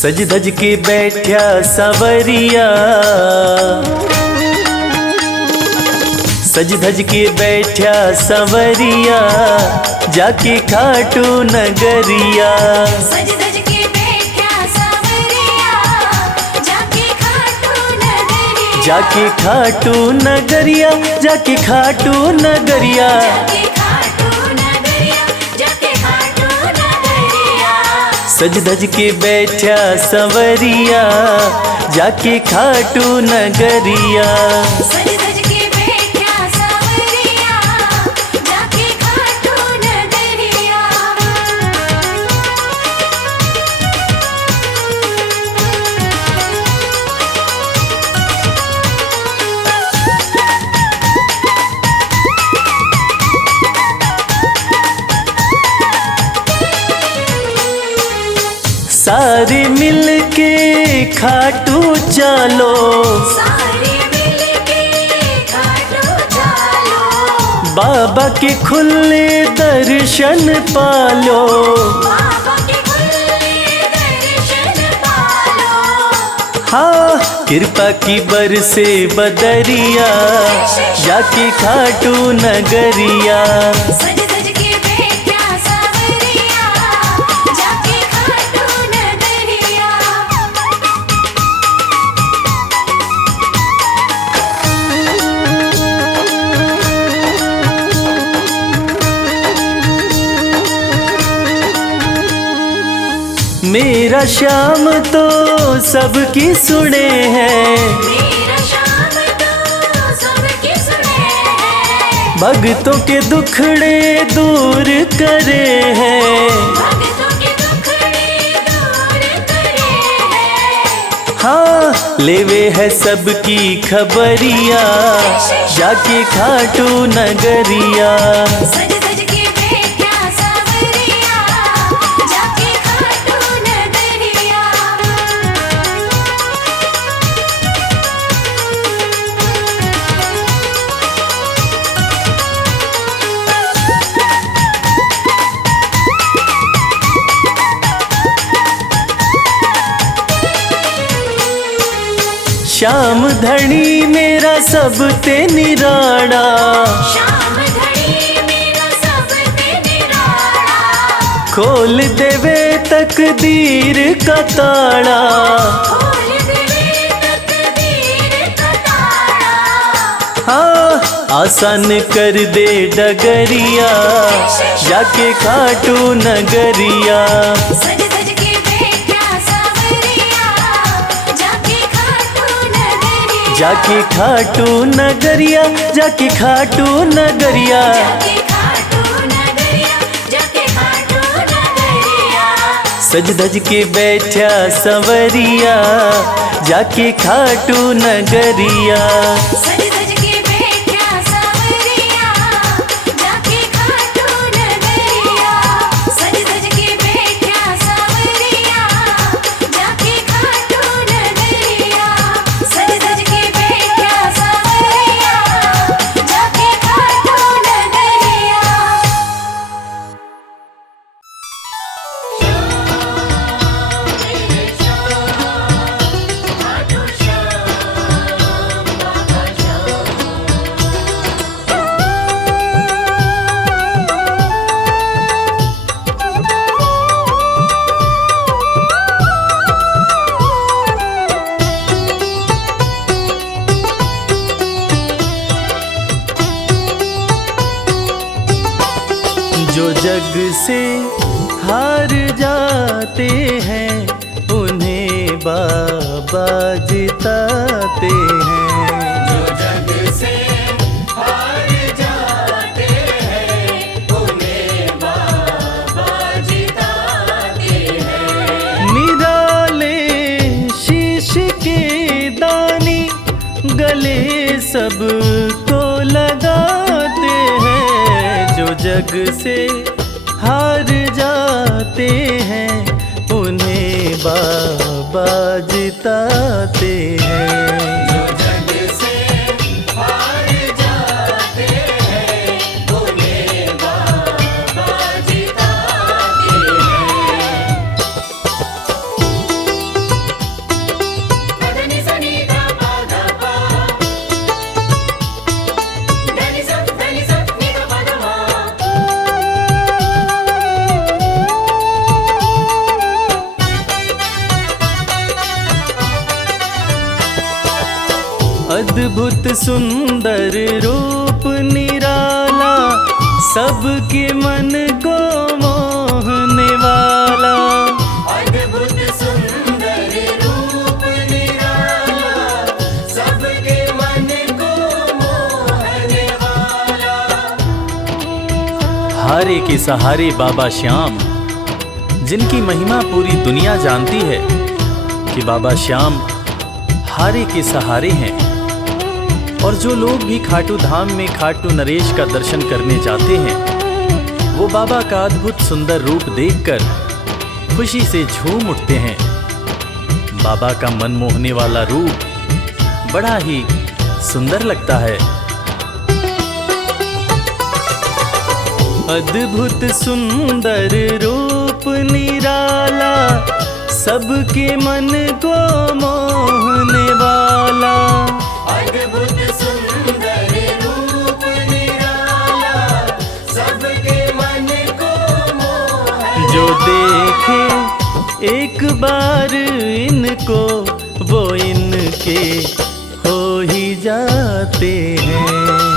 सज धज के बैठा सवरिया, सज धज के बैठा सवरिया, जाके खाटू नगरिया। सज धज के बैठा सवरिया, जाके खाटू नगरिया। जाके खाटू नगरिया, जाके खाटू नगरिया। जाके खाटू नगरिया, जाके खाटू नगरिया। सज धज के बैठा सवरिया, जाके खाटू नगरिया। सज धज के बैठा सवरिया, जाके खाटू नगरिया। सारे मिल के खाटू चलो, सारे मिलके खाटू चलो। बाबा के खुले दर्शन पालो। बाबा के खुले दर्शन पालो। हाँ कृपा की बरसे बदरिया, जाके खाटू नगरिया। सज धज के बैठा सवरिया, जाके खाटू नगरिया। मेरा श्याम तो सबकी सुने हैं, मेरा श्याम तो सबकी सुने हैं। भक्तों के दुखड़े दूर करे हैं। भक्तों के दुखड़े दूर करे हैं। हाँ लेवे है सबकी खबरिया, जाके खाटू नगरिया। सज धज के बैठा सवरिया, जाके खाटू नगरिया। श्याम धनी मेरा सब ते निराड़ा, श्याम धनी मेरा सब ते निराला। खोल देवे तकदीर का ताड़ा। खोल देवे तकदीर का ताला। हाँ आसान कर दे डगरिया, जाके खाटू नगरिया। सज धज के बैठा सवरिया, जाके खाटू नगरिया। जाके खाटू नगरिया, जाके खाटू नगरिया। जाके खाटू नगरिया, जाके खाटू नगरिया। सज धज के बैठा सवरिया, जाके खाटू नगरिया। सज धज के बैठा सवरिया, जाके खाटू नगरिया। सज धज के बैठा सवरिया, जाके खाटू नगरिया। सज धज के बैठा सवरिया, जाके खाटू नगरिया। जो जग से हार जाते हैं, उन्हें बाबा जिताते हैं। जो जग से हार जाते हैं, उन्हें बाबा जिताते हैं। निराले शीश के दानी गले सबको लगाते हैं। जो जग से हार जाते हैं, उन्हें बाबा जिताते हैं। जो जग से हार जाते हैं, उन्हें बाबा जिताते हैं। सुंदर रूप निराला, सबके मन को मोहने वाला। अद्भुत सुंदर रूप निराला, सबके मन को मोहने वाला। हारे के सहारे बाबा श्याम, जिनकी महिमा पूरी दुनिया जानती है कि बाबा श्याम हारे के सहारे हैं। और जो लोग भी खाटू धाम में खाटू नरेश का दर्शन करने जाते हैं, वो बाबा का अद्भुत सुंदर रूप देखकर खुशी से झूम उठते हैं। बाबा का मन मोहने वाला रूप बड़ा ही सुंदर लगता है। अद्भुत सुंदर रूप निराला, सबके मन को मोहने वाला। अद्भुत सुंदर रूप निराला, सबके मन को मोहने। जो देखे एक बार इनको, वो इनके हो ही जाते हैं।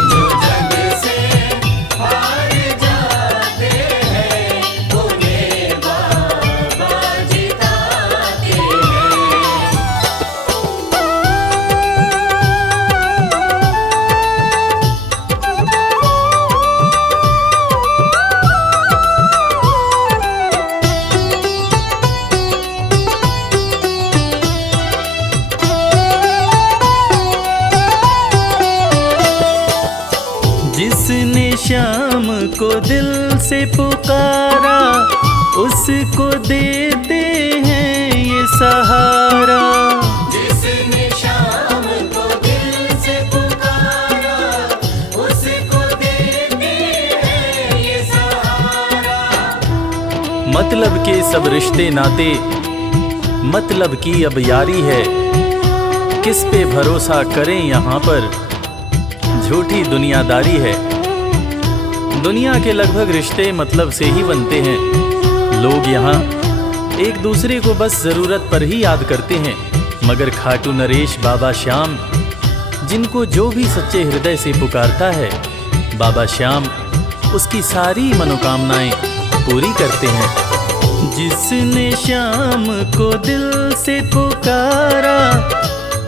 जो जग से हार जाते हैं, उन्हें बाबा जिताते हैं। जिसने श्याम को दिल से पुकारा, उसको देते हैं ये सहारा। जिसने शाम को दिल से पुकारा, उसको देते हैं ये सहारा। मतलब के सब रिश्ते नाते, मतलब की अब यारी है। किस पे भरोसा करें यहाँ पर, झूठी दुनियादारी है। दुनिया के लगभग रिश्ते मतलब से ही बनते हैं। लोग यहाँ एक दूसरे को बस जरूरत पर ही याद करते हैं, मगर खाटू नरेश बाबा श्याम, जिनको जो भी सच्चे हृदय से पुकारता है, बाबा श्याम उसकी सारी मनोकामनाएं पूरी करते हैं। जिसने श्याम को दिल से पुकारा,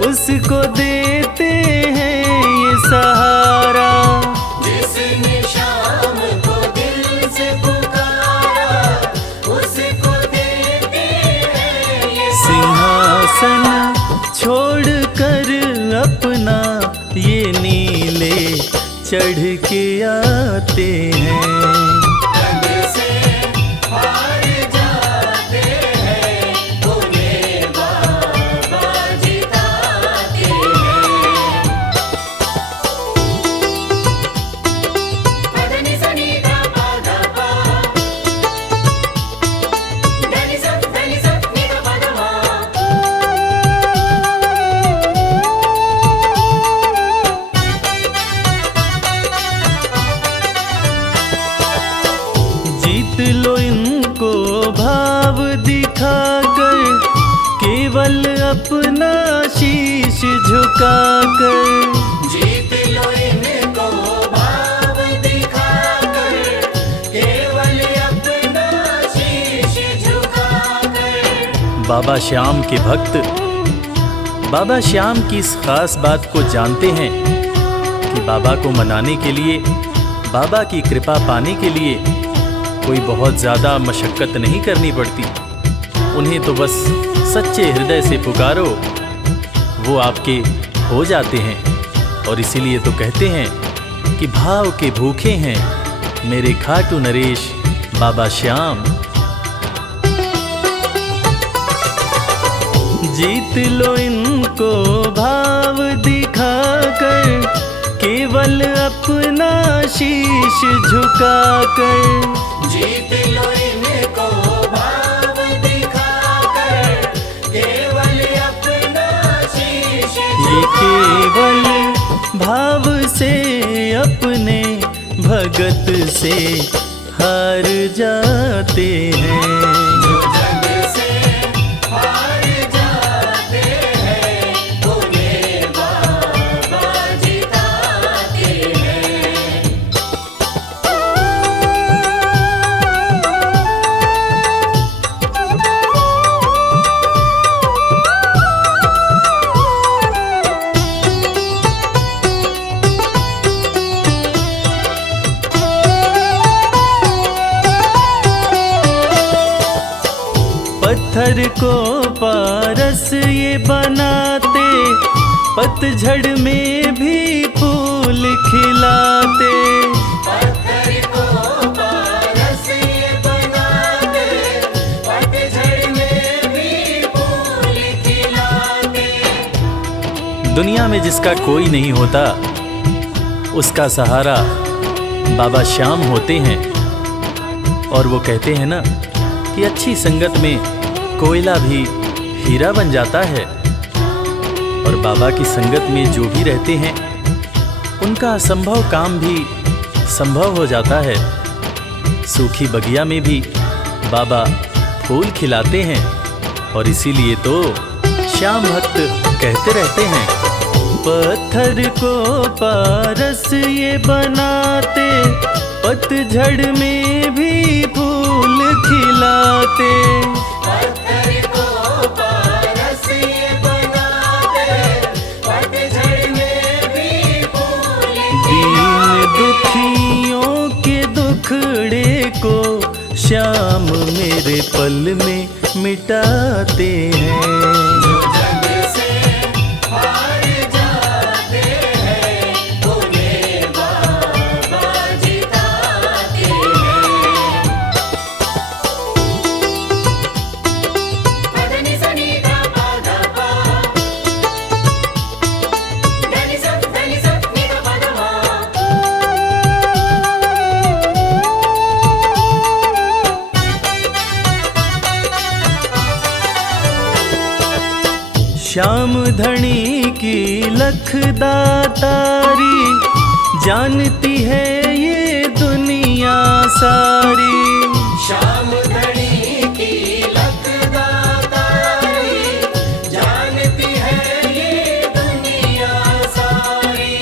उसको देते हैं ये सहारा। जिसने शाम को दिल से पुकारा, उसको देते हैं ये सिंहासन छोड़कर अपना ये नीले चढ़ के आते हैं। जग से हार जाते हैं, उन्हें बाबा जिताते हैं। पदनि सनि धा पा धा पा, धनि सा नि धा पा धा मा। जीत लो इनको भाव दिखाकर, केवल अपना शीश झुकाकर। जीत लो इनको भाव दिखाकर, केवल अपना शीश झुकाकर। बाबा श्याम के भक्त बाबा श्याम की इस खास बात को जानते हैं कि बाबा को मनाने के लिए, बाबा की कृपा पाने के लिए कोई बहुत ज़्यादा मशक्क़त नहीं करनी पड़ती। उन्हें तो बस सच्चे हृदय से पुकारो, वो आपके हो जाते हैं। और इसीलिए तो कहते हैं कि भाव के भूखे हैं मेरे खाटू नरेश बाबा श्याम। जीत लो इनको भाव दिखाकर, केवल अपना शीश झुकाकर। जीत लो इनको भाव दिखाकर, केवल अपना शीश ये केवल भाव से अपने भगत से हार जाते हैं। जो जग से हार जाते हैं, उन्हें बाबा पत्थर को पारस ये बनाते, पतझड़ में भी फूल खिलाते। पत्थर को पारस ये बनाते, पतझड़ में भी फूल खिलाते। दुनिया में जिसका कोई नहीं होता, उसका सहारा बाबा श्याम होते हैं। और वो कहते हैं ना कि अच्छी संगत में कोयला भी हीरा बन जाता है। और बाबा की संगत में जो भी रहते हैं, उनका असंभव काम भी संभव हो जाता है। सूखी बगिया में भी बाबा फूल खिलाते हैं। और इसीलिए तो श्याम भक्त कहते रहते हैं, पत्थर को पारस ये बनाते, पतझड़ में भी फूल खिलाते। पत्थर को पारस ये बनाते, पतझड़ में भी फूल दीन दुखियों के दुखड़े को श्याम मेरे पल में मिटाते हैं। जग से हार जाते हैं, उन्हें बाबा जिताते हैं। पदनि सनि धा पा धा पा, धनि सा नि धा पा धा मा। श्याम धनी की लखदातारी, जानती है ये दुनिया सारी। श्याम धनी की लखदातारी, जानती है ये दुनिया सारी।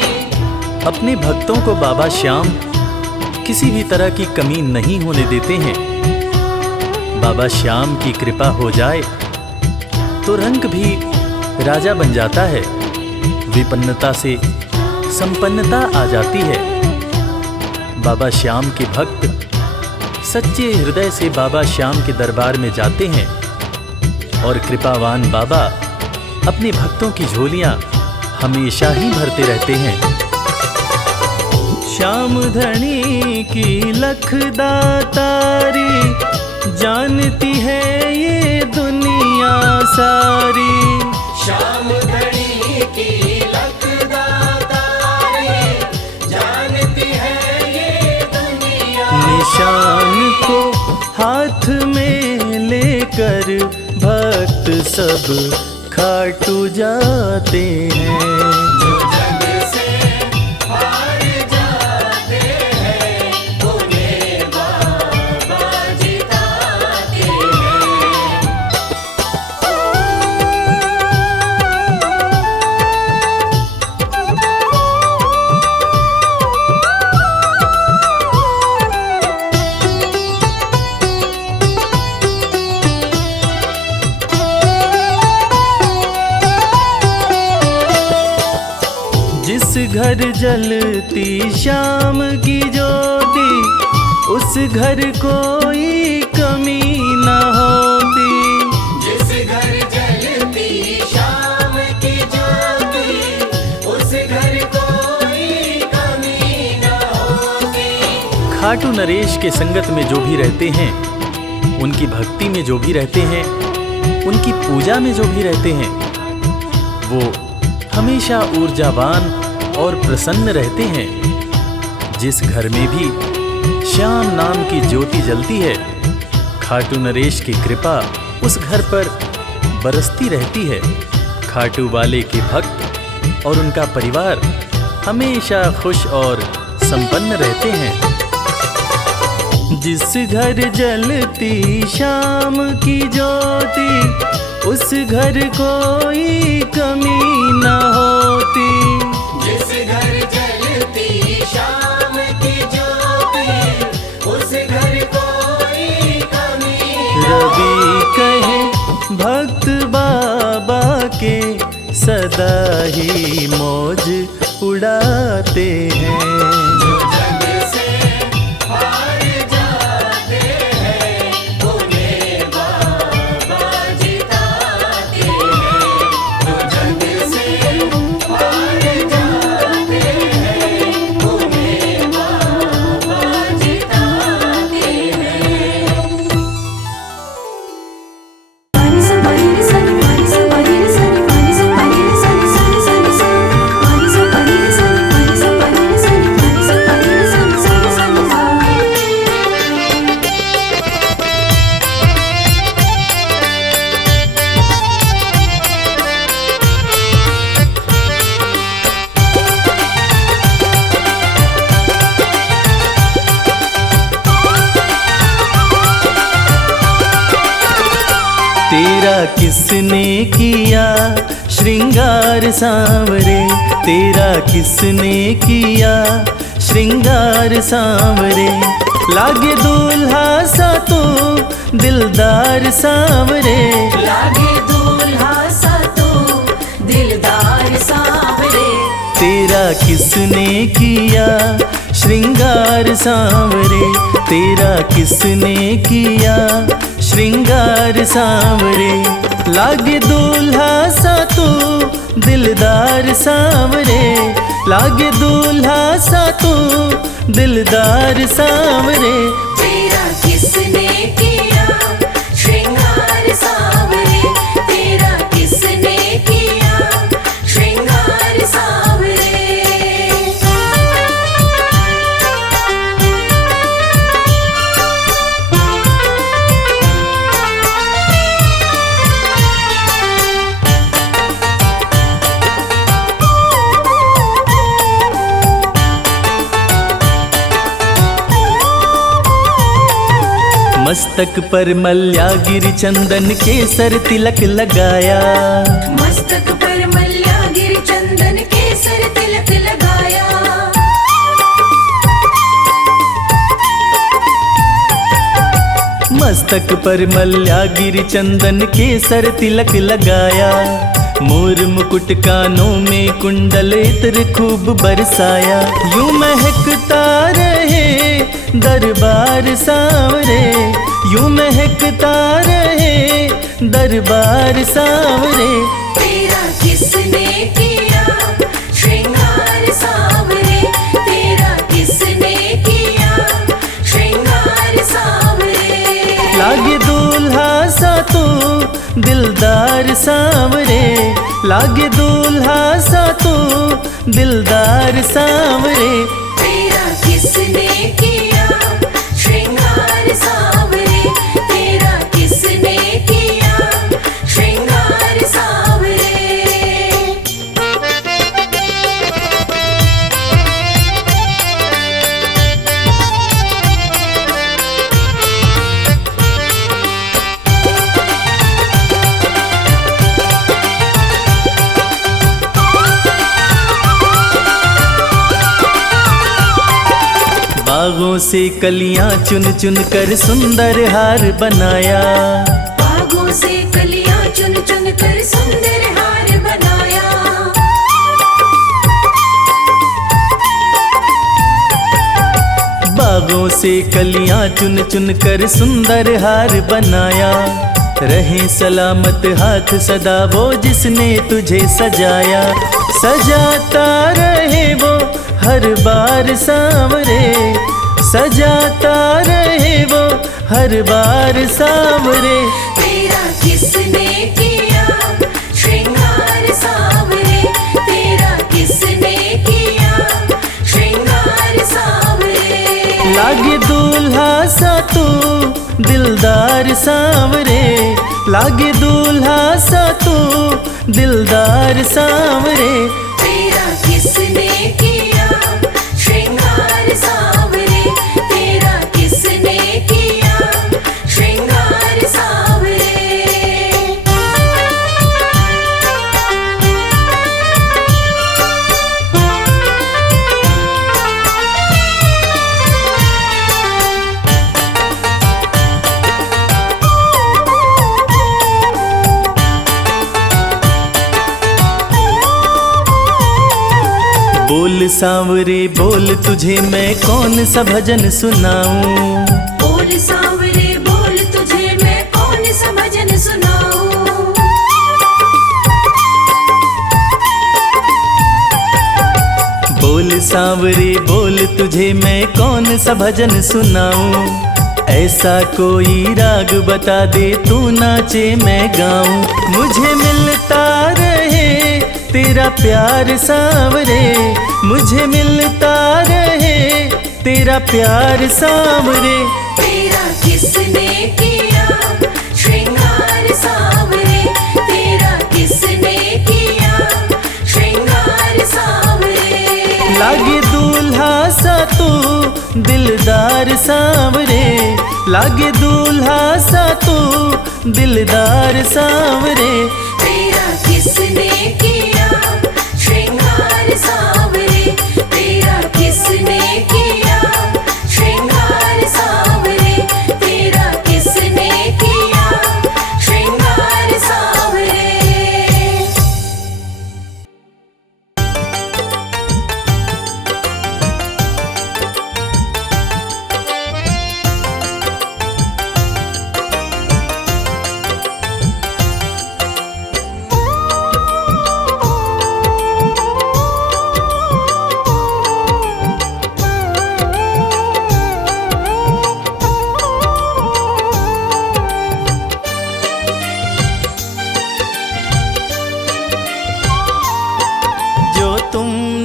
अपने भक्तों को बाबा श्याम किसी भी तरह की कमी नहीं होने देते हैं। बाबा श्याम की कृपा हो जाए तो रंग भी राजा बन जाता है। विपन्नता से संपन्नता आ जाती है। बाबा श्याम के भक्त सच्चे हृदय से बाबा श्याम के दरबार में जाते हैं। और कृपावान बाबा अपने भक्तों की झोलियां हमेशा ही भरते रहते हैं। श्याम धनी की लखदातारी, जानती है ये दुनिया सारी। श्याम धनी की लखदातारी, जानती है ये दुनिया। निशान को हाथ में लेकर भक्त सब खाटू जाते हैं। जग से हार जाते हैं, उन्हें बाबा जिताते हैं। जिस घर जलती शाम की ज्योति, उस घर कोई कमी न होती। जिस घर जलती शाम की ज्योति, उस घर कोई कमी न होती। खाटू नरेश के संगत में जो भी रहते हैं, उनकी भक्ति में जो भी रहते हैं, उनकी पूजा में जो भी रहते हैं, वो हमेशा ऊर्जावान और प्रसन्न रहते हैं। जिस घर में भी श्याम नाम की ज्योति जलती है, खाटू नरेश की कृपा उस घर पर बरसती रहती है। खाटू वाले के भक्त और उनका परिवार हमेशा खुश और संपन्न रहते हैं। जिस घर जलती शाम की ज्योति, उस घर कोई कमी न होती। जिस घर जलती शाम की ज्योति, उस घर कोई कमी न रवि कहे भक्त बाबा के, सदा ही मौज उड़ाते हैं। जग से हार जाते हैं, उन्हें बाबा तेरा किसने किया श्रृंगार सांवरे, तेरा किसने किया श्रृंगार सांवरे। लागे दूल्हा सा तू दिलदार सांवरे, लागे दूल्हा सा तू दिलदार सांवरे। तेरा किसने किया श्रृंगार सांवरे, तेरा किसने किया श्रृंगार सांवरे। लागे दूल्हा सा तू दिलदार सांवरे, लागे दूल्हा सा तू दिलदार सांवरे। तेरा किसने किया श्रृंगार सांवरे, तेरा किसने किया श्रृंगार सांवरे। मस्तक पर मल्यागिरी चंदन केसर तिलक लगाया, मस्तक पर मल्यागिरी चंदन केसर तिलक लगाया। मस्तक पर मल्यागिरी चंदन केसर तिलक लगाया। मोर मुकुट कानों में कुंडल इत्र खूब बरसाया। यूं महकता रहे दरबार सांवरे, यूं महकता रहे दरबार सांवरे। तेरा किसने किया श्रृंगार सांवरे, तेरा किसने किया श्रृंगार सांवरे। लागे दूल्हा सा तू दिलदार सांवरे, लागे दूल्हा सा तू दिलदार सांवरे। तेरा किसने किया श्रृंगार सांवरे, तेरा किसने किया श्रृंगार सांवरे। बागों से कलियां चुन चुन कर सुंदर हार बनाया, बागों से कलियां चुन चुन कर सुंदर हार बनाया। बागों से कलियां चुन चुन कर सुंदर हार बनाया। रहे सलामत हाथ सदा वो जिसने तुझे सजाया, सजाता रहे वो हर बार सांवरे, सजाता रहे वो हर बार सांवरे। तेरा किसने किया श्रृंगार सांवरे, तेरा किसने किया श्रृंगार सांवरे। लागे दूल्हा सा तू दिलदार सांवरे, लागे दूल्हा सा तू दिलदार सांवरे। तेरा किसने किया श्रृंगार सांवरे, तेरा किसने किया श्रृंगार सांवरे। बोल सांवरे बोल तुझे मैं कौन सा भजन सुनाऊं, बोल सांवरे बोल तुझे मैं कौन सा भजन सुनाऊं। बोल सांवरे बोल तुझे मैं कौन सा भजन सुनाऊं। ऐसा कोई राग बता दे तू नाचे मैं गाऊं। मुझे मिलता रहे तेरा प्यार सांवरे, मुझे मिलता रहे तेरा प्यार सांवरे। तेरा किसने किया श्रृंगार सांवरे, तेरा किसने किया श्रृंगार सांवरे। लागे दूल्हा सा तू दिलदार सांवरे, लागे दूल्हा सा तू दिलदार सांवरे। तेरा किसने किया श्रृंगार सांवरे, तेरा किसने किया श्रृंगार सांवरे, तेरा किसने किया श्रृंगार सांवरे।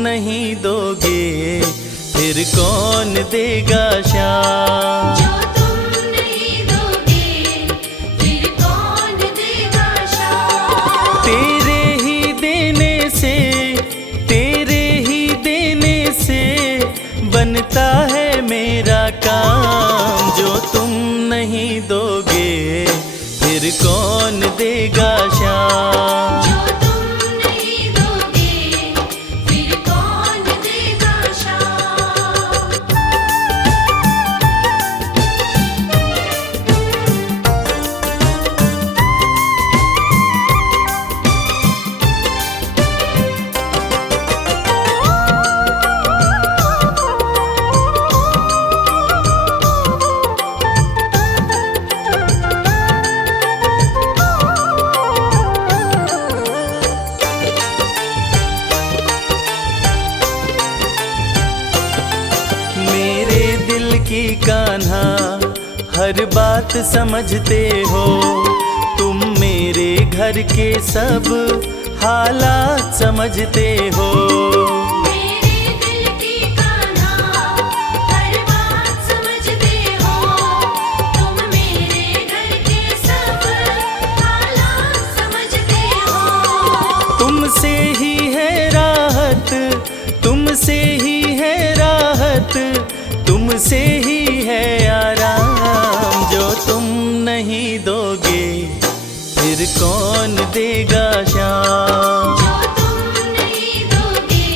नहीं दोगे फिर कौन देगा शाम, जो तुम नहीं दोगे फिर कौन देगा शाम। तेरे ही देने से, तेरे ही देने से बनता है मेरा काम। जो तुम नहीं दोगे फिर कौन देगा शाम, जो तुम नहीं दोगे फिर कौन देगा शाम। मेरे दिल की कान्हा हर बात समझते हो, तुम मेरे घर के सब हालात समझते हो। मेरे दिल की कान्हा हर बात समझते हो, तुम मेरे घर के सब हालात समझते हो। तुमसे ही है राहत, तुमसे ही है राहत, तुमसे ही है आराम। जो तुम नहीं दोगे फिर कौन देगा शाम, जो तुम नहीं दोगे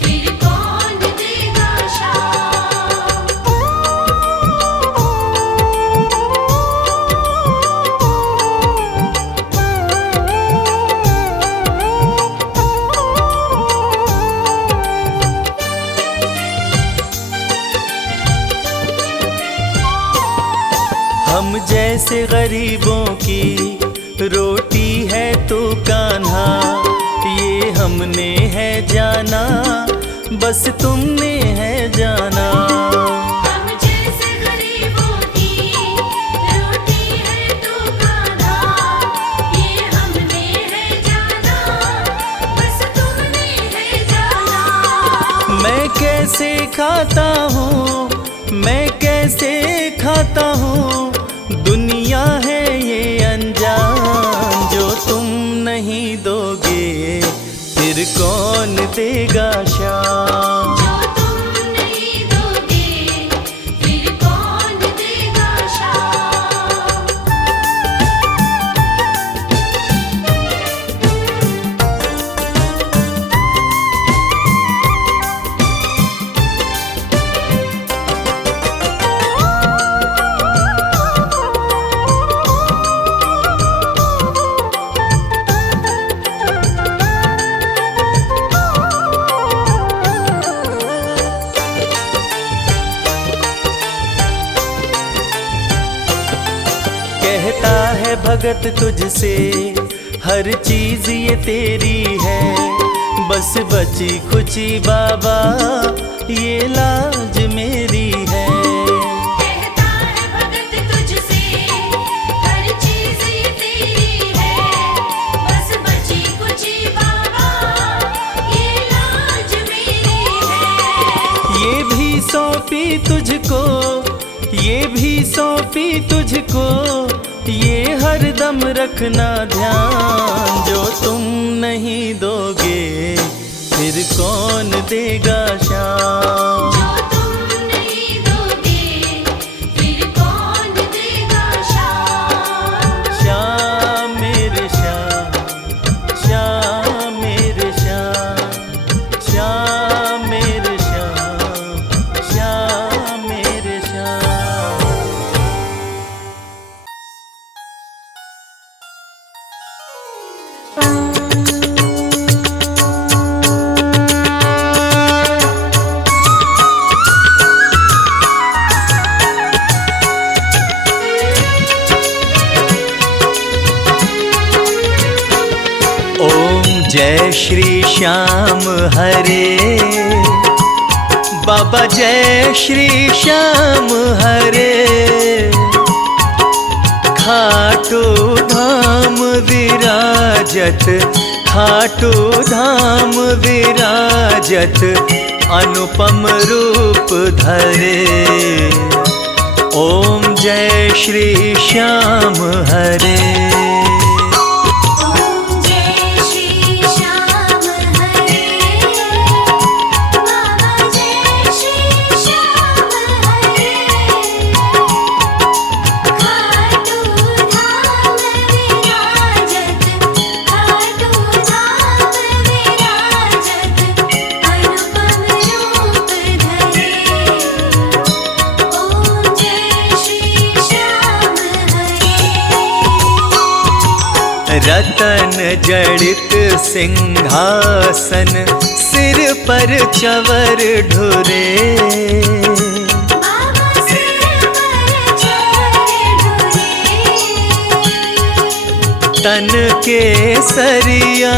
फिर कौन देगा शाम। हम जैसे गरीबों की रोटी है तू कान्हा, ये हमने है जाना बस तुमने है जाना। हम जैसे गरीबों की रोटी है तू कान्हा, ये हमने है जाना बस तुमने है जाना। मैं कैसे खाता हूँ, मैं कैसे खाता हूँ, दुनिया है ये अनजान। जो तुम नहीं दोगे फिर कौन देगा शाम, जो तुम नहीं दोगे फिर कौन देगा शाम। कहता है भगत तुझसे हर चीज ये तेरी है, बस बची खुची बाबा ये लाज मेरी है। कहता है भगत तुझसे हर चीज ये तेरी है, बस बची कुची बाबा ये लाज मेरी है। ये भी सौंपी तुझको, ये भी सौंपी तुझको, ये हर दम रखना ध्यान। जो तुम नहीं दोगे फिर कौन देगा शाम, जो तुम नहीं दोगे फिर कौन देगा शाम। जय श्री श्याम हरे बाबा, जय श्री श्याम हरे। खाटू धाम विराजत, खाटू धाम विराजत, अनुपम रूप धरे। ओम जय श्री श्याम हरे। रतन जड़ित सिंहासन, सिर पर चवर ढुरे। तन के सरिया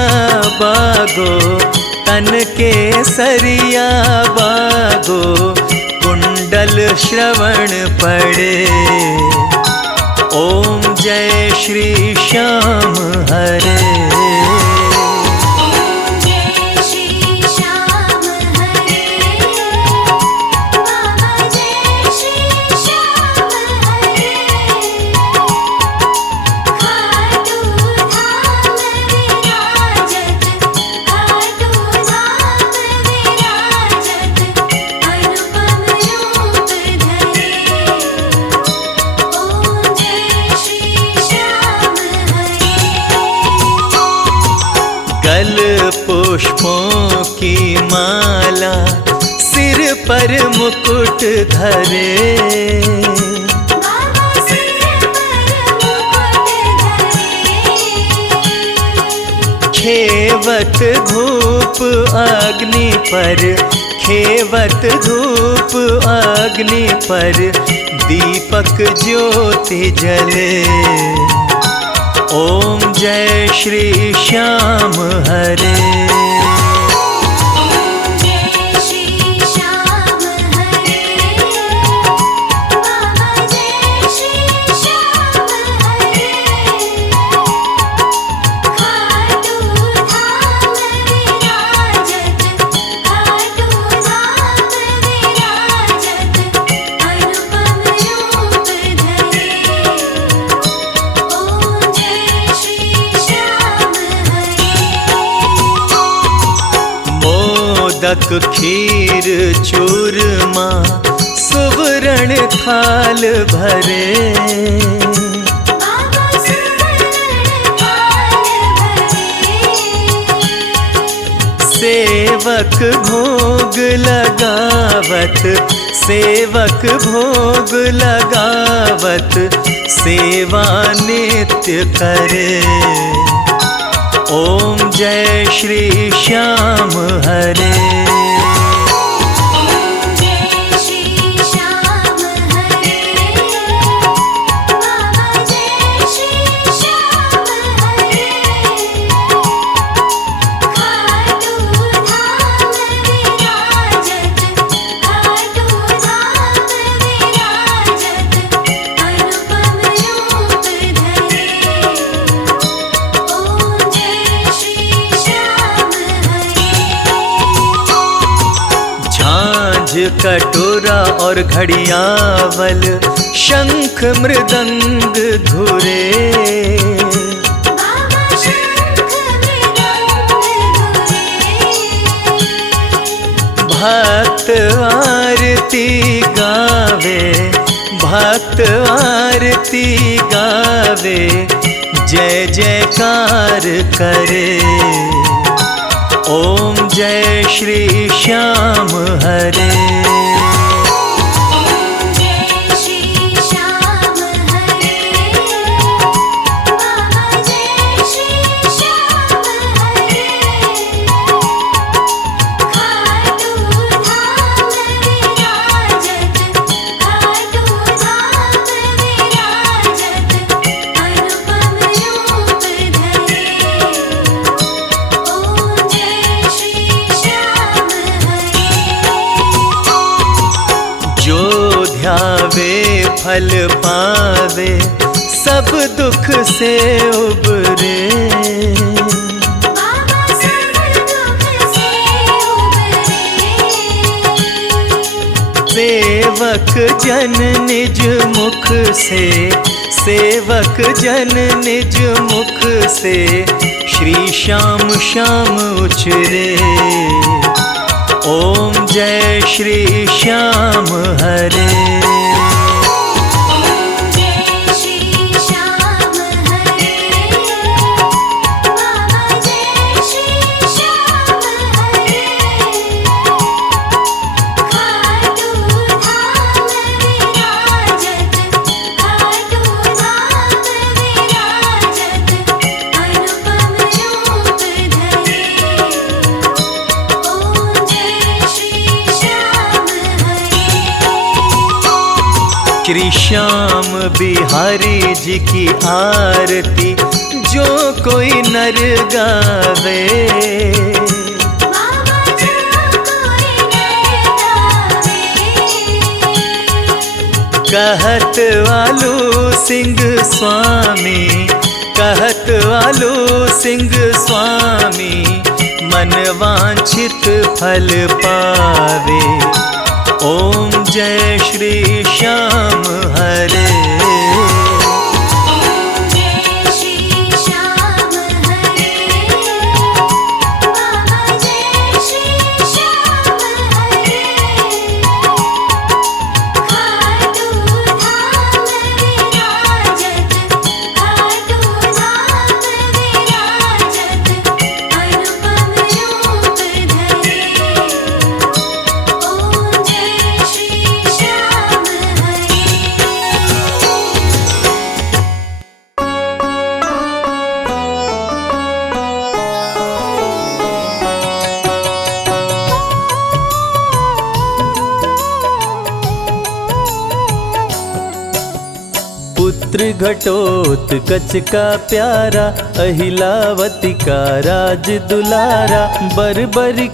बागो, तन के सरिया बागो, कुंडल श्रवण पड़े। ओम जय श्री श्याम हरे। पुष्पों की माला, सिर पर मुकुट धरे। खेवत धूप अग्नि पर, खेवत धूप अग्नि पर, दीपक ज्योति जले। ओम जय श्री श्याम हरे। मोदक खीर चूरमा, सुवर्ण थाल भरे। सेवक भोग लगावत, सेवक भोग लगावत, सेवा नित्य करे। ओम जय श्री श्याम हरे। कटोरा और घड़ियावल, शंख मृदंग घुरे। भक्त आरती गावे, भक्त आरती गावे, जय जयकार करे। ओम जय श्री श्याम हरे। श्याम हरे। बाबा जय श्री श्याम फल पावे, सब दुख से उबरे। बाबा सब दुख से उबरे। सेवक जन निज मुख से, सेवक जन निज मुख से, श्री श्याम श्याम उचरे। ओम जय श्री श्याम हरे। ओम जय श्री श्याम हरे। बाबा जय श्री श्याम हरे। खाटू धाम विराजत, खाटू धाम विराजत, अनुपम रूप धरे। ओम जय श्री श्याम हरे। श्री श्याम बिहारी जी की आरती जो कोई नर गावे। बाबा जो कोई नर गावे। कहत वालू सिंह स्वामी, कहत वालू सिंह स्वामी, मन वांछित फल पावे। ओम जय श्री श्याम हरे। ओम जय श्री श्याम हरे। बाबा जय श्री श्याम हरे। खाटू धाम विराजत, खाटू धाम विराजत, अनुपम रूप धरे। ओम जय श्री श्याम हरे। पुत्र घटोत्कच का प्यारा, अहिलावती का राज दुलारा, बर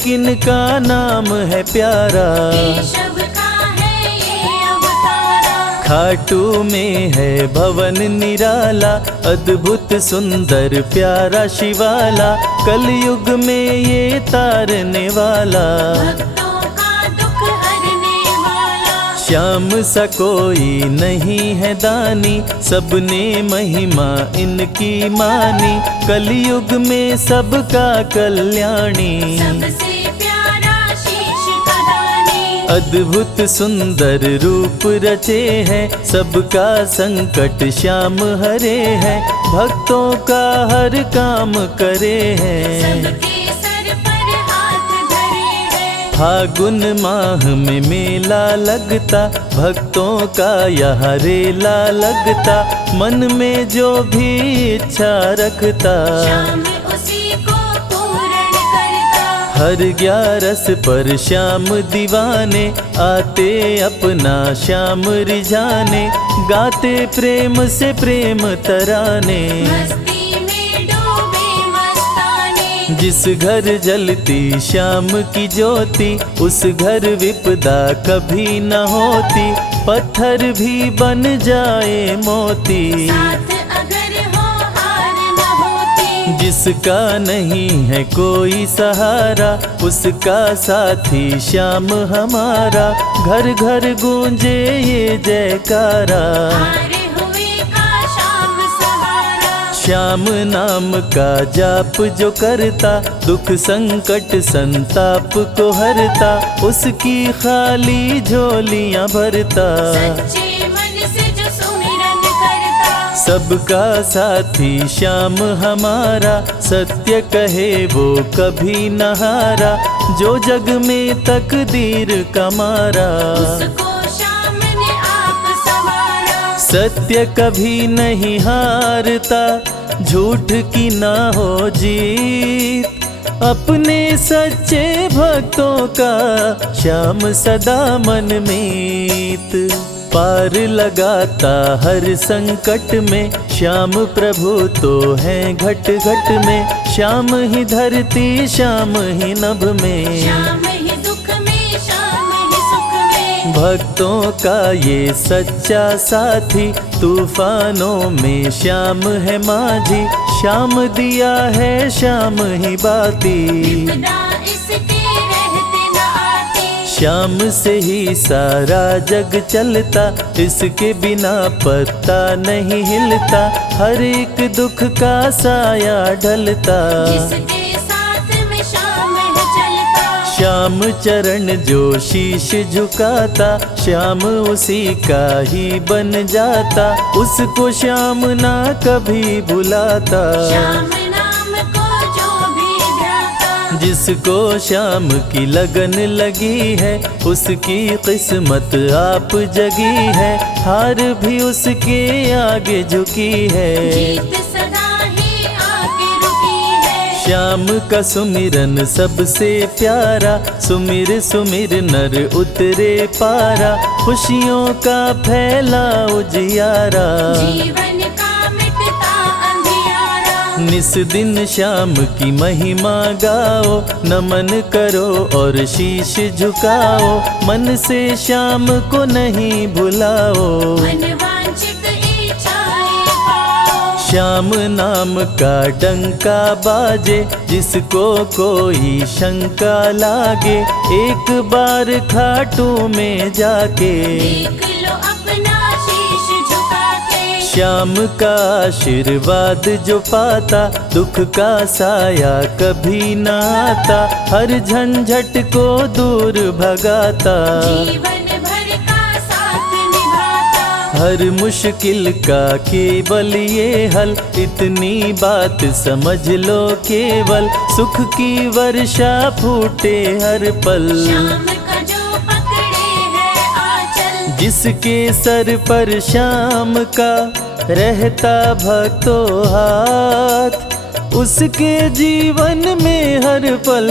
किन का नाम है प्यारा। केशव का है ये अवतारा। खाटू में है भवन निराला, अद्भुत सुंदर प्यारा शिवाला, कलयुग में ये तारने वाला। भक्तों का दुख हरने वाला। श्याम सा कोई नहीं है दानी, सबने महिमा इनकी मानी, कलयुग में सबका कल्याणी। सबसे प्यारा शीश का दानी। अद्भुत सुंदर रूप रचे हैं, सबका संकट श्याम हरे हैं, भक्तों का हर काम करे हैं। सबके सर पर हाथ धरे हैं। फागुन माह में मेला लगता, भक्तों का यहाँ रेला लगता, मन में जो भी इच्छा रखता, श्याम उसी को पूर्ण करता। हर 11 पर श्याम दीवाने, आते अपना श्याम रिझाने, गाते प्रेम से प्रेम तराने। मस्ती में डूबे मस्ताने। जिस घर जलती श्याम की ज्योति, उस घर विपदा कभी न होती, पत्थर भी बन जाए मोती। साथ अगर हो हार न होती। जिसका नहीं है कोई सहारा, उसका साथी श्याम हमारा, घर घर गूंजे ये जयकारा। हारे हुए का श्याम सहारा। श्याम नाम का जाप जो करता, दुख संकट संताप को हरता, उसकी खाली झोलियां भरता। सच्चे मन से जो सुमिरन करता। सबका साथी श्याम हमारा, सत्य कहे वो कभी न हारा, जो जग में तकदीर का मारा। उसको श्याम ने आप संवारा। सत्य कभी नहीं हारता, झूठ की ना हो जीत, अपने सच्चे भक्तों का श्याम सदा मन मीत। पार लगाता हर संकट में, श्याम प्रभु तो हैं घट घट में, श्याम ही धरती श्याम ही नभ में। श्याम ही दुख में, श्याम ही सुख में। भक्तों का ये सच्चा साथी, तूफानों में श्याम है माझी, श्याम दिया है श्याम ही बाती। विपदा इसके रहते न आती, श्याम से ही सारा जग चलता, इसके बिना पत्ता नहीं हिलता, हर एक दुख का साया ढलता। जिसके साथ में श्याम है चलता, श्याम चरण जो शीश झुकाता, श्याम उसी का ही बन जाता, उसको श्याम ना कभी भुलाता। श्याम नाम को जो भी ध्याता, जिसको श्याम की लगन लगी है, उसकी किस्मत आप जगी है, हार भी उसके आगे झुकी है। जीत सदा ही आके रुकी है। श्याम का सुमिरन सबसे प्यारा, सुमिर सुमिर नर उतरे पारा, खुशियों का फैला उजियारा। जीवन का मिटता अंधियारा, निस दिन श्याम की महिमा गाओ, नमन करो और शीश झुकाओ, मन से श्याम को नहीं भुलाओ। मन वांछित इच्छाएं पाओ, श्याम नाम का डंका बाजे, जिसको कोई शंका लागे, एक बार खाटू में जाके देख लो अपना शीश झुका के। श्याम का आशीर्वाद जो पाता, दुख का साया कभी न आता, हर झंझट को दूर भगाता। जीवन भर का साथ निभाता, हर मुश्किल का केवल ये हल, इतनी बात समझ लो केवल, सुख की वर्षा फूटे हर पल। श्याम का जो पकड़े है आंचल, जिसके सर पर श्याम का रहता भक्तों हाथ, उसके जीवन में हर पल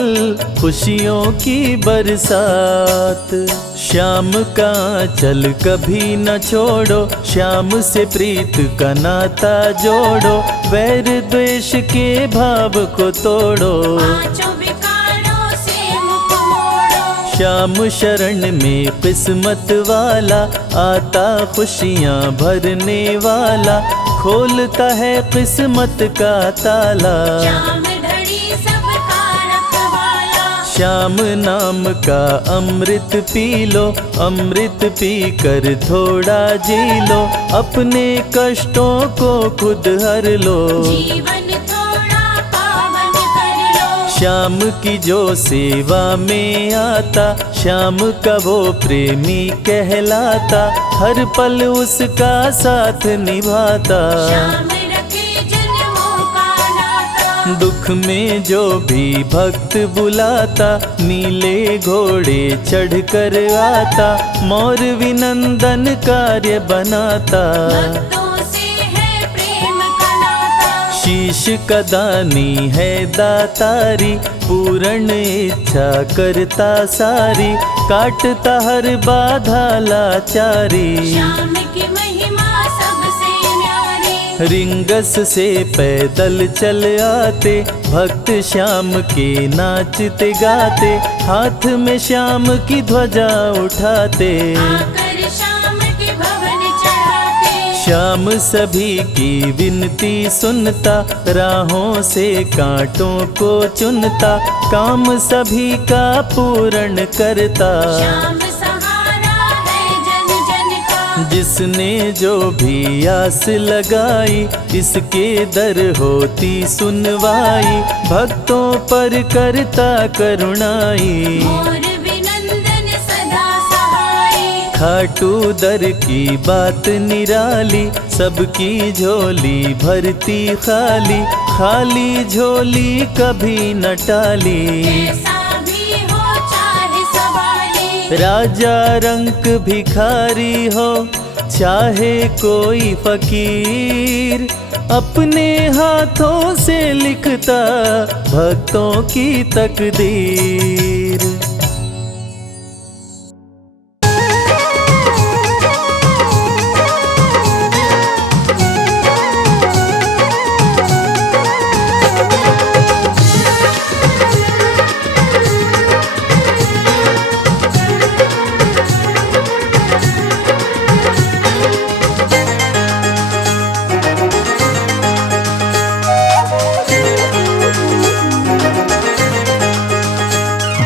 खुशियों की बरसात। श्याम का चल कभी न छोड़ो, श्याम से प्रीत का नाता जोड़ो, वैर द्वेष के भाव को तोड़ो। पांचों विकारों से मुख मोड़ो, श्याम शरण में किस्मत वाला, आता खुशियाँ भरने वाला, खोलता है किस्मत का ताला। श्याम धड़ी सबका रखवाला, श्याम नाम का अमृत पी लो, अमृत पी कर थोड़ा जी लो, अपने कष्टों को खुद हर लो। जीवन थोड़ा पावन कर लो। श्याम की जो सेवा में आता, श्याम का वो प्रेमी कहलाता, हर पल उसका साथ निभाता। श्याम रखे जन्मों का नाता, दुख में जो भी भक्त बुलाता, नीले घोड़े चढ़ कर आता, मोर विनंदन कार्य बनाता। भक्तों से है प्रेम का नाता, शीश का दानी है दातारी, पूर्ण इच्छा करता सारी, काटता हर बाधा लाचारी। श्याम की महिमा सबसे न्यारी, रिंगस से पैदल चल आते, भक्त श्याम के नाचते गाते, हाथ में श्याम की ध्वजा उठाते। आकर श्याम के भवन चढ़ाते, श्याम सभी की विनती सुनता, राहों से कांटों को चुनता, काम सभी का पूर्ण करता। श्याम सहारा है जन जन का, जिसने जो भी आस लगाई, इसके दर होती सुनवाई, भक्तों पर करता करुणाई। मोर विनंदन सदा सहाई, खाटू दर की बात निराली, सबकी झोली भरती खाली, खाली झोली कभी न टाली। ऐसा भी हो चाहे सवाली, राजा रंक भिखारी हो, चाहे कोई फकीर, अपने हाथों से लिखता भक्तों की तकदीर।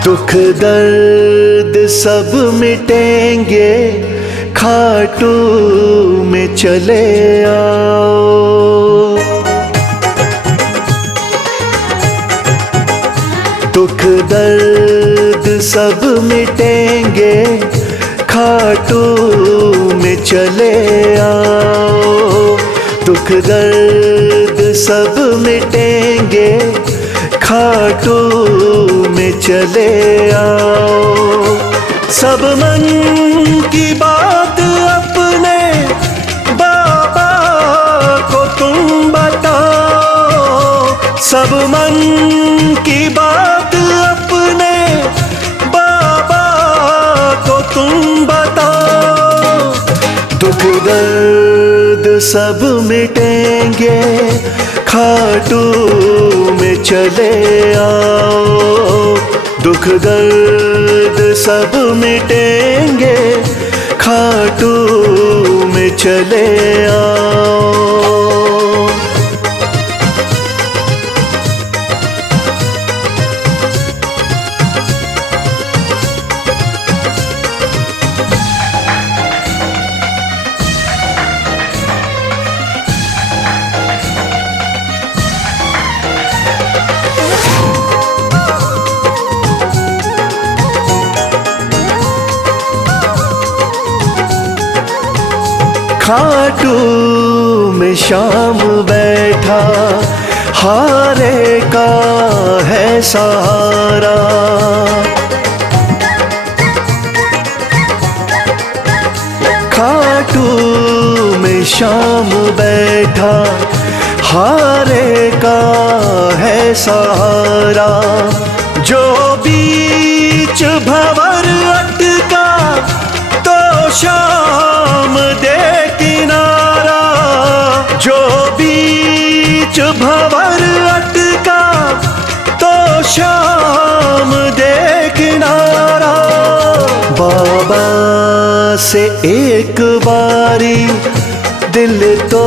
दुख दर्द सब मिटेंगे, खाटू में चले आओ। दुख दर्द सब मिटेंगे, खाटू में चले आओ। दुख दर्द सब मिटेंगे, खाटू में चले आओ। सब मन की बात अपने बाबा को तुम बताओ। सब मन की बात अपने बाबा को तुम बताओ। दुख दर्द सब मिटेंगे, खाटू में चले आओ। दुख दर्द सब मिटेंगे, खाटू में चले आओ। खाटू में श्याम बैठा, हारे का है सहारा। खाटू में श्याम बैठा, हारे का है सहारा। जो बीच भंवर अटका, तो श्याम दे किनारा। जो बीच भंवर अटका, तो श्याम दे किनारा। बाबा से एक बारी दिल तो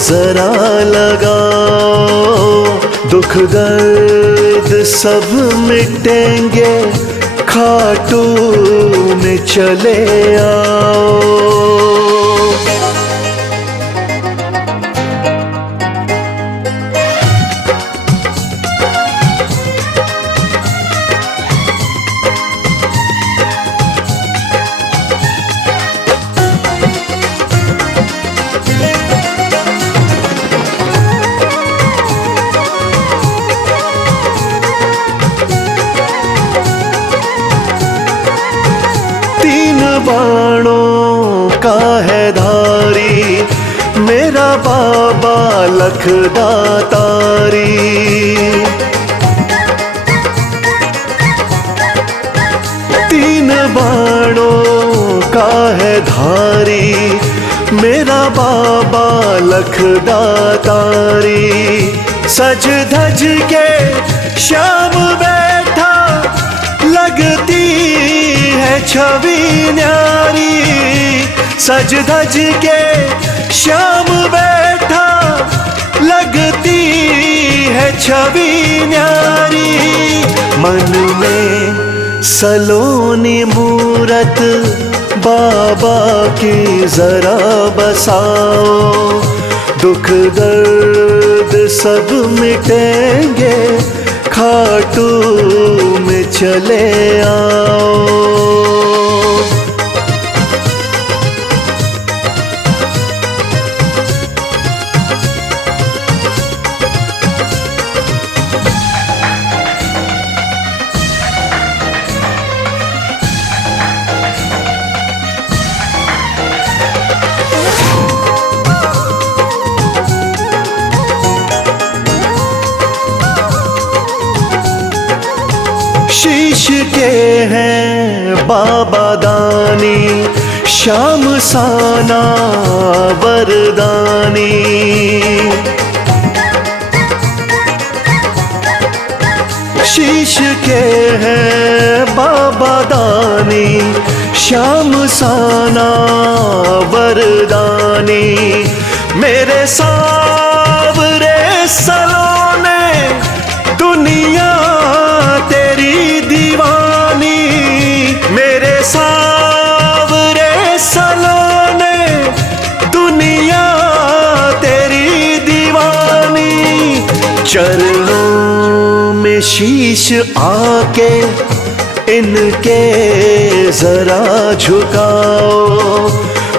जरा लगाओ। दुख दर्द सब मिटेंगे, खाटू में चले आओ। बाणों का है धारी, मेरा बाबा लखदातारी। तीन बाणों का है धारी, मेरा बाबा लखदातारी। सज धज के श्याम बैठा, लगती है छवि न्यारी। सज धज के श्याम बैठा, लगती है छवि न्यारी। मन में सलोनी मूरत बाबा की जरा बसाओ। दुख दर्द सब मिटेंगे, खाटू में चले आओ। शीश के हैं बाबा दानी, श्याम साना वरदानी। शीश के हैं बाबा दानी, श्याम साना वरदानी। मेरे सावरे सलोने दुनिया तेरी दीवानी। चरणों में शीश आके इनके जरा झुकाओ,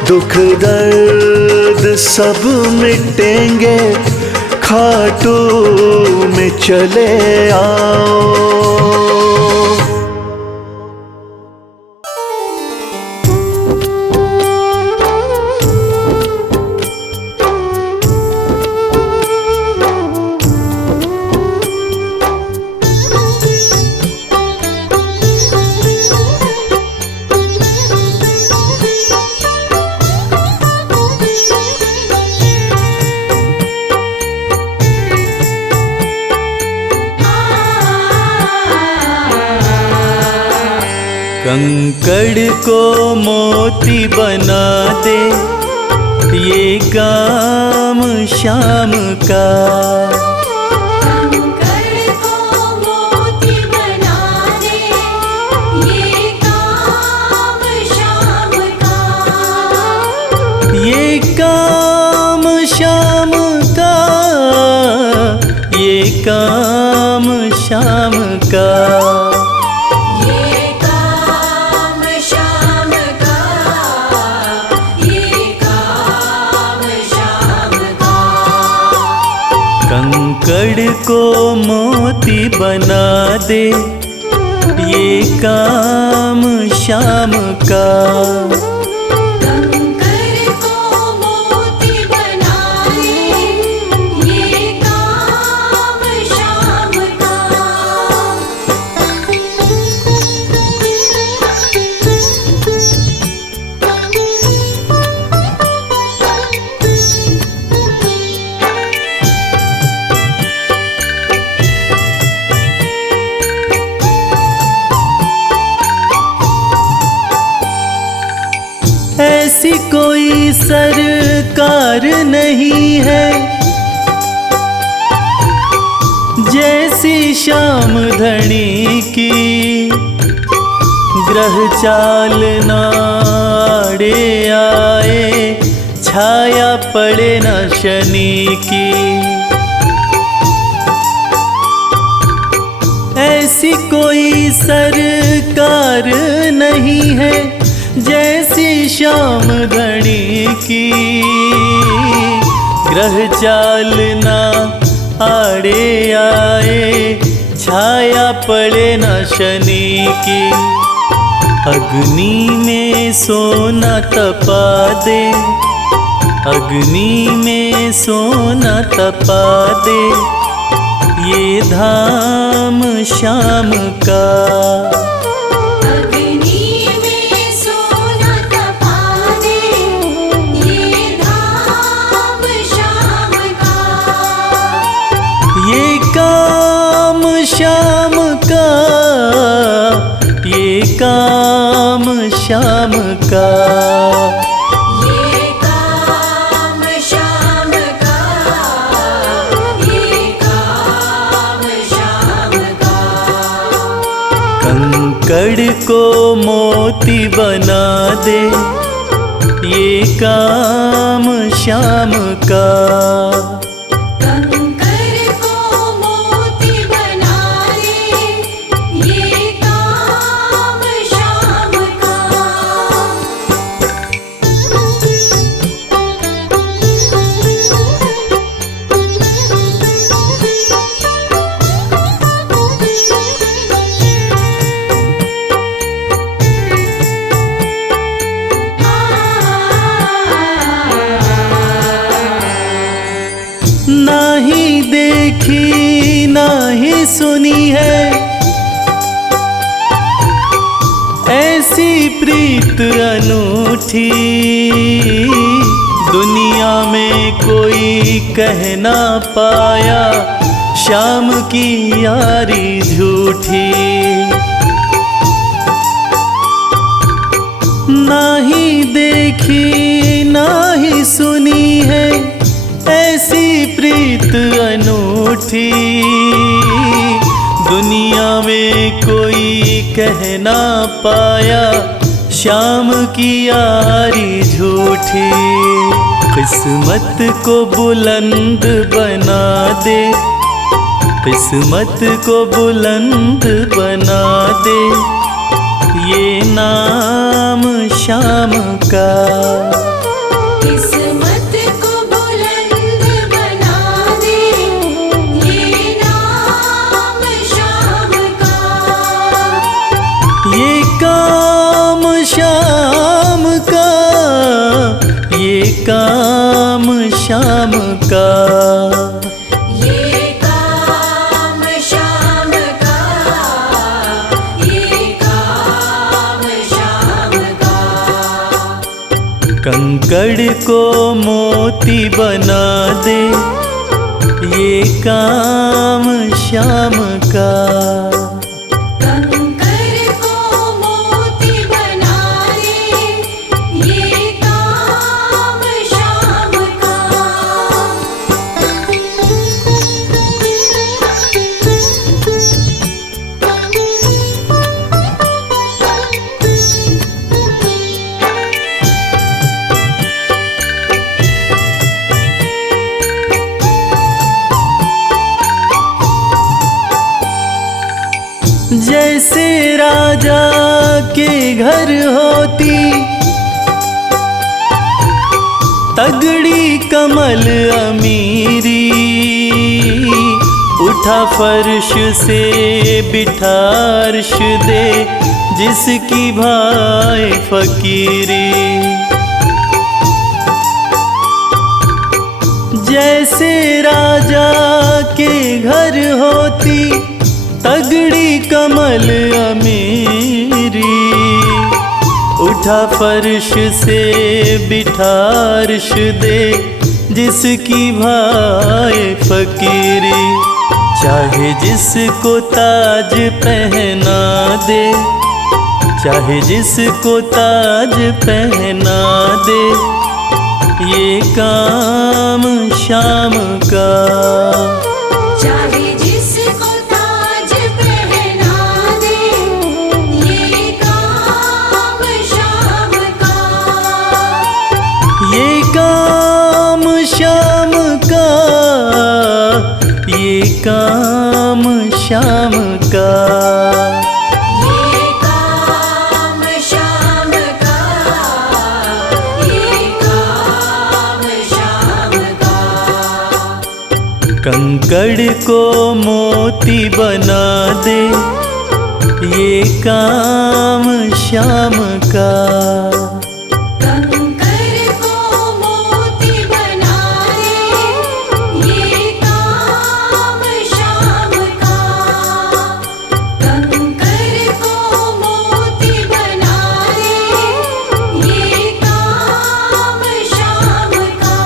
दुख दर्द सब मिटेंगे, खाटू में चले आओ। कंकड़ को मोती बना दे ये काम शाम का, कंकड़ को मोती बना दे ये काम शाम का, ये काम शाम का, ये काम शाम का। कंकड़ को मोती बना दे ये काम शाम का, कंकड़ को मोती बना दे ये काम शाम का। ऐसी कोई सरकार नहीं है जैसी श्याम धनी की, ग्रह चाल नाड़े आए छाया पड़े न शनि की। ऐसी कोई सरकार नहीं है जैसी श्याम धनी की, ग्रह चाल ना आड़े आए छाया पड़े न शनि की। अग्नि में सोना तपा दे, अग्नि में सोना तपा दे ये धाम शाम का, अग्नि में सोना तपा दे ये धाम शाम का, ये काम शाम का, ये काम शाम का। ये काम शाम का, ये काम शाम का। कंकड़ को मोती बना दे ये काम शाम का, कंकड़ को मोती बना दे ये काम शाम का। ना ही देखी ना ही सुनी है ऐसी प्रीत अनूठी, दुनिया में कोई कह ना पाया शाम की यारी झूठी। ना ही देखी ना ही सुनी है ऐसी प्रीत अनूठी, दुनिया में कोई कह ना पाया शाम की यारी झूठी। किस्मत को बुलंद बना दे किस्मत को बुलंद बना दे ये नाम शाम का। किस्मत को बुलंद बना दे ये नाम शाम का। ये काम शाम का, ये काम शाम का। ये काम शाम का, ये काम शाम का। कंकड़ को मोती बना दे ये काम शाम का। कंकर को मोती बना दे ये काम शाम का। जैसे राजा के घर होती तगड़ी कमल अमीरी, उठा फर्श से बिठा अर्श दे जिसकी भाई फकीरी। जैसे राजा के घर होती तगड़ी कमल अमीरी, उठा फर्श से बिठा अर्श दे जिसकी भाई फकीरी। चाहे जिसको ताज पहना दे, चाहे जिसको ताज पहना दे ये काम शाम का। चाहे जिसको ताज पहना दे ये काम शाम का। ये काम शाम का, ये काम शाम का। ये काम शाम का, ये काम शाम का। कंकड़ को मोती बना दे ये काम शाम का। कंकर को मोती बना दे ये काम शाम का। कंकर को मोती बना दे ये काम शाम का।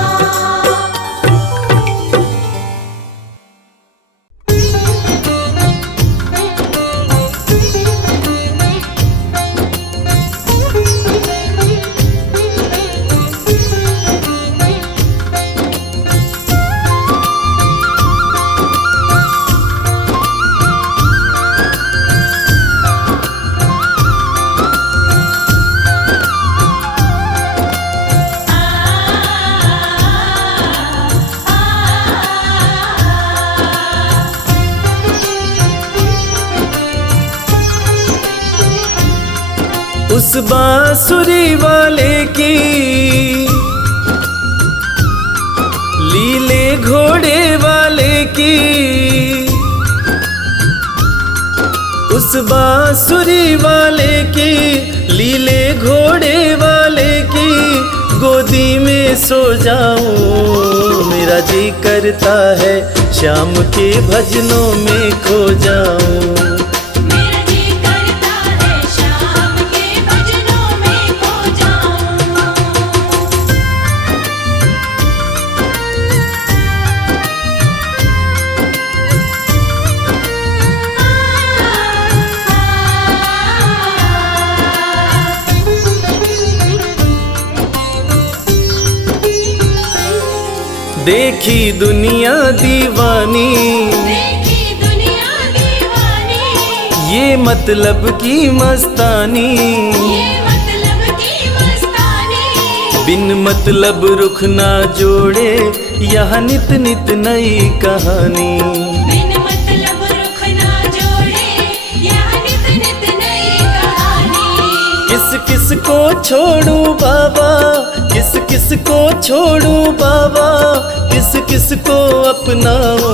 उस बांसुरी वाले की लीले घोड़े वाले की, उस बांसुरी वाले की लीले घोड़े वाले की गोदी में सो जाऊं। मेरा जी करता है शाम के भजनों में खो जाऊं। मेरा जी करता है शाम के भजनों में खो जाऊं। देखी दुनिया दीवानी, देखी दुनिया दीवानी, ये मतलब की मस्तानी, ये मतलब की मस्तानी। बिन मतलब रुख ना जोड़े यहाँ नित नित नई कहानी। बिन मतलब छोड़ूं बाबा, किस किस को छोड़ूं बाबा, किस किस को अपनाऊं।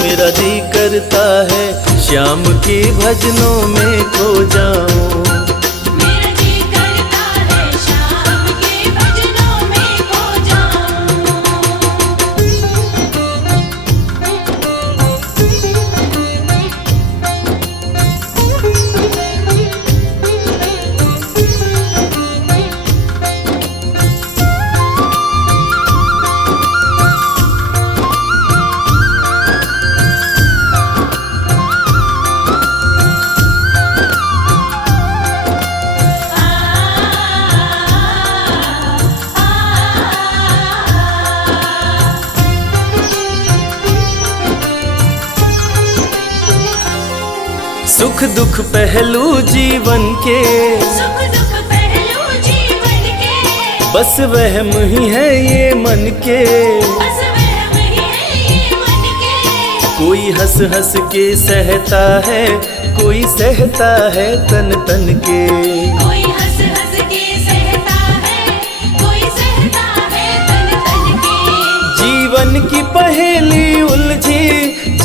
मेरा जी करता है श्याम के भजनों में खो जाऊं। मेरा जी करता है शाम के भजनों में खो सुख दुख पहलू जीवन के, सुख दुख पहलू जीवन के, बस वहम ही है ये मन के। बस वहम ही है ये मन के। कोई हंस हंस के सहता है, कोई सहता है तन तन के। कोई हंस हंस के सहता है, कोई सहता है तन तन के। जीवन की पहेली उलझी,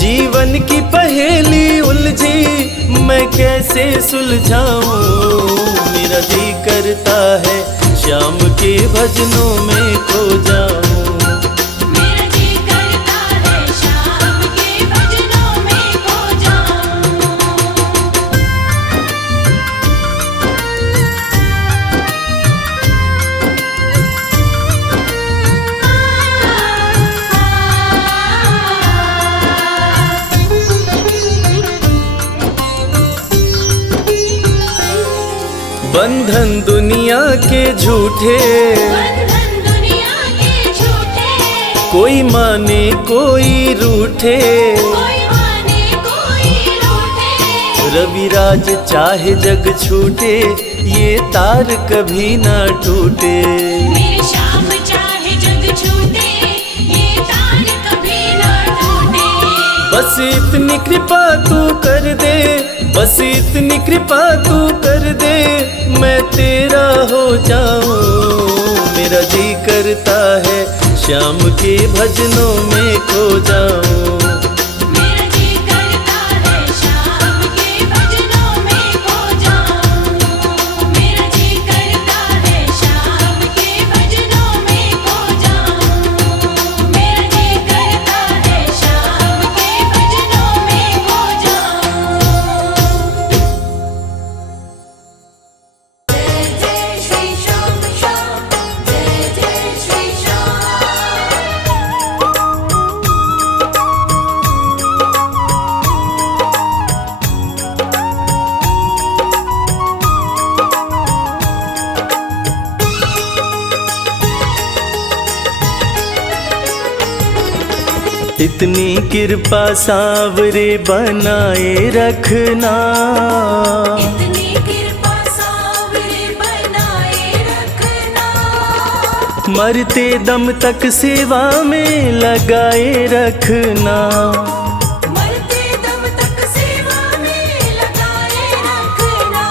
जीवन की पहेली उलझी, मैं कैसे सुलझाऊं। मेरा जी करता है श्याम के भजनों में खो जाऊं। मेरा जी करता है शाम के भजनों में खो बंधन दुनिया के झूठे, बंधन दुनिया के झूठे, कोई माने कोई रूठे। कोई माने कोई रूठे। रविराज चाहे जग छूटे, ये तार कभी ना टूटे। मेरे श्याम चाहे जग छूटे, ये तार कभी ना टूटे। बस इतनी कृपा तू कर दे, बस इतनी कृपा तू कर दे, मैं तेरा हो जाऊं। मेरा जी करता है श्याम के भजनों में खो जाऊं। मेरा जी करता है शाम के भजनों में खो जाऊं। मेरा जी करता है शाम के भजनों में खो जाऊं। मेरा जी करता है शाम के भजनों में खो जाऊं। जय जय श्री श्याम श्याम, जय जय श्री श्याम। इतनी कृपा सांवरे बनाए रखना, इतनी कृपा सांवरे बनाए रखना। मरते दम तक सेवा में लगाए रखना। मरते दम तक सेवा में लगाए रखना।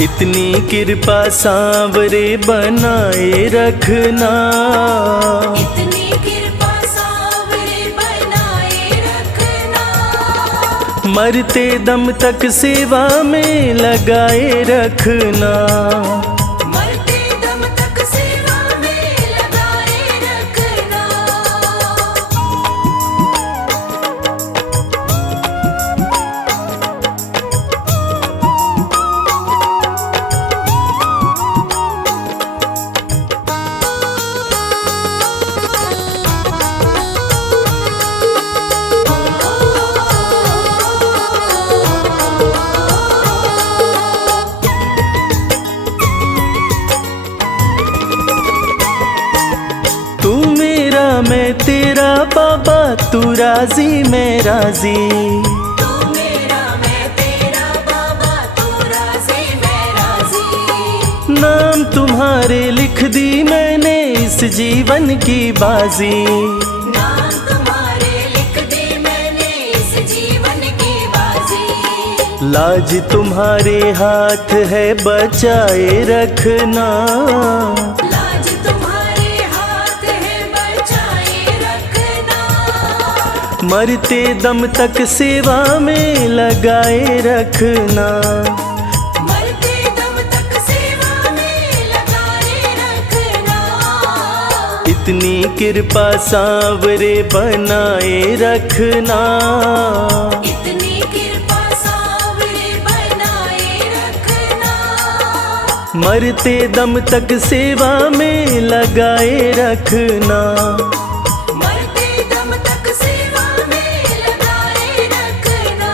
इतनी कृपा सांवरे बनाए रखना। इतनी कृपा सांवरे बनाए रखना। मरते दम तक सेवा में लगाए रखना। मरते दम तक सेवा में लगाए रखना। तू मेरा मैं तेरा बाबा, तू राजी मैं राजी। तू मेरा मैं तेरा बाबा, तू राजी मैं राजी। नाम तुम्हारे लिख दी मैंने इस जीवन की बाजी। लाज तुम्हारे हाथ है बचाए रखना। लाज तुम्हारे हाथ है बचाए रखना। मरते दम तक सेवा में लगाए रखना। मरते दम तक सेवा में लगाए रखना। इतनी कृपा सांवरे बनाए रखना। इतनी कृपा सांवरे बनाए रखना। मरते दम तक सेवा में लगाए रखना। मरते दम तक सेवा में लगाए रखना।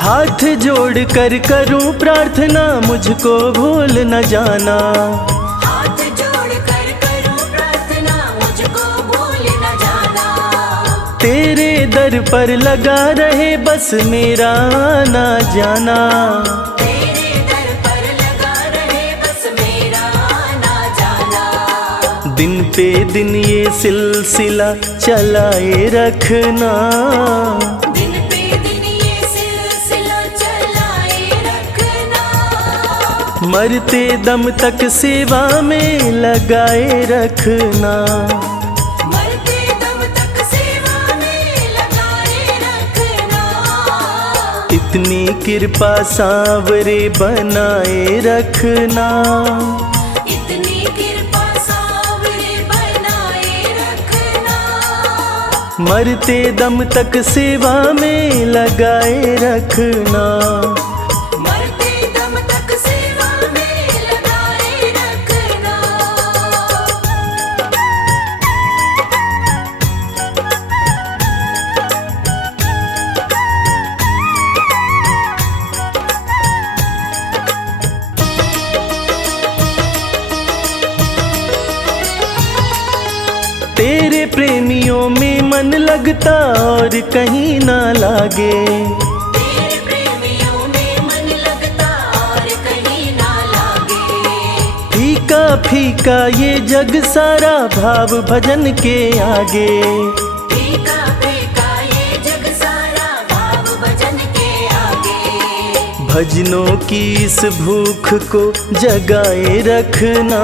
हाथ जोड़ कर करूं प्रार्थना, मुझको भूल न जाना। हाथ जोड़ कर करूं प्रार्थना, मुझको भूल न जाना। तेरे दर पर लगा रहे बस मेरा आना जाना। तेरे दर पर लगा रहे बस मेरा आना जाना। दिन पे दिन ये सिलसिला चलाए रखना। दिन पे दिन ये सिलसिला चलाए रखना। मरते दम तक सेवा में लगाए रखना। मरते दम तक सेवा में लगाए रखना। इतनी कृपा सांवरे बनाए रखना। इतनी कृपा सांवरे बनाए रखना। मरते दम तक सेवा में लगाए रखना। मरते दम तक सेवा में लगाए रखना। तेरे प्रेमियों में मन लगता और कहीं ना लागे। तेरे प्रेमियों में मन लगता और कहीं ना लागे। फीका फीका ये जग सारा भाव भजन के आगे। फीका फीका ये जग सारा भाव भजन के आगे। भजनों की इस भूख को जगाए रखना।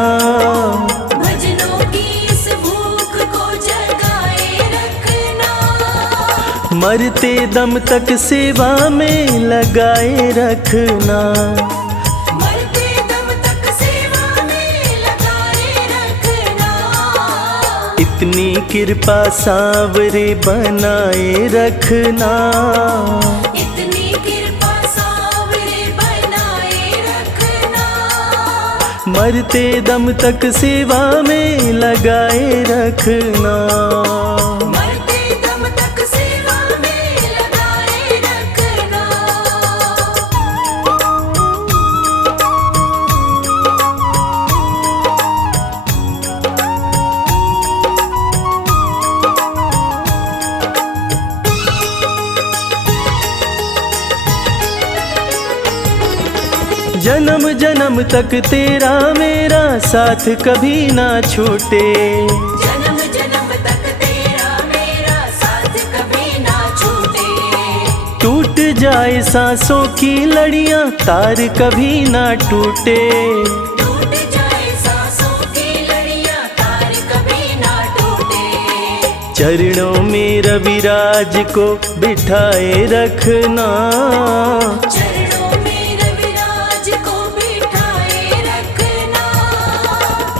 भजनों की इस भूख को जगाए रखना। मरते दम तक सेवा में लगाए रखना। मरते दम तक सेवा में लगाए रखना। इतनी कृपा सांवरे बनाए रखना। इतनी कृपा सांवरे बनाए रखना। मरते दम तक सेवा में लगाए रखना। मरते दम तक सेवा में लगाए रखना। जन्म जन्म तक तेरा मेरा साथ कभी ना छूटे। जन्म जन्म तक तेरा मेरा साथ कभी ना छूटे। टूट जाए सांसों की लड़ियां तार कभी ना टूटे। टूट जाए सांसों की लड़ियां तार कभी ना टूटे। चरणों में रविराज को बिठाए रखना। चरणों में रविराज को बिठाए रखना।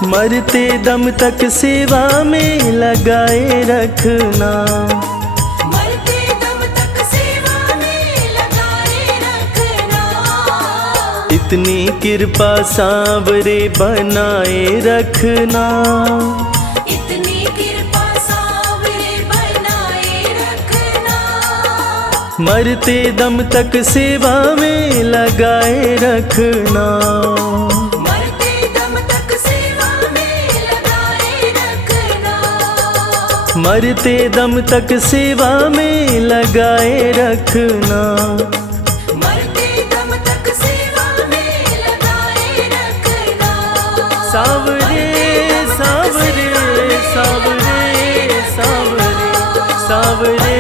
मरते दम तक सेवा में लगाए रखना। मरते दम तक सेवा में लगाए रखना। इतनी कृपा सांवरे बनाए रखना। इतनी कृपा सांवरे बनाए रखना। मरते दम तक सेवा में लगाए रखना। मरते दम तक सेवा में लगाए रखना। मरते दम तक सेवा में लगाए रखना। मरते दम तक सेवा में लगाए रखना। सावरे सावरे सावरे सावरे सावरे